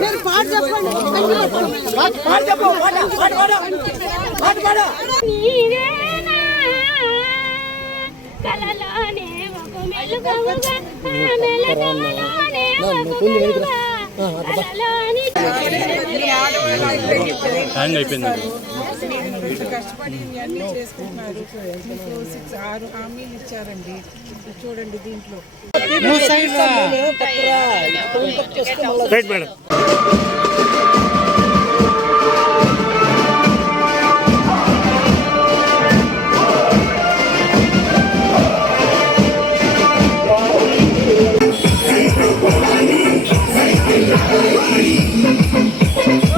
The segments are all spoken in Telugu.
మీరు పాట చెప్పండి. పాట చెప్పు పాట పాట పాట. పాట పాట. కలలోనే ఒక వెలుగుగా కలలోని హ్యాంగ్ అయిపోయింది మీరు కష్టపడి అన్ని చేసుకుంటున్నారు మీకు సిక్స్ ఆరు హామీలు ఇచ్చారండి చూడండి దీంట్లో రైట్ మేడం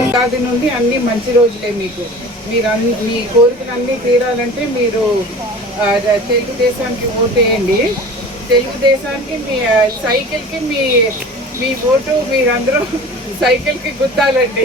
ఉగాది నుండి అన్ని మంచి రోజులే మీకు. మీరు అన్ని మీ కోరికలు అన్నీ తీరాలంటే మీరు తెలుగుదేశానికి ఓటేయండి తెలుగుదేశానికి మీ సైకిల్కి మీ మీ ఓటు మీరందరూ సైకిల్కి గుద్దాలండి.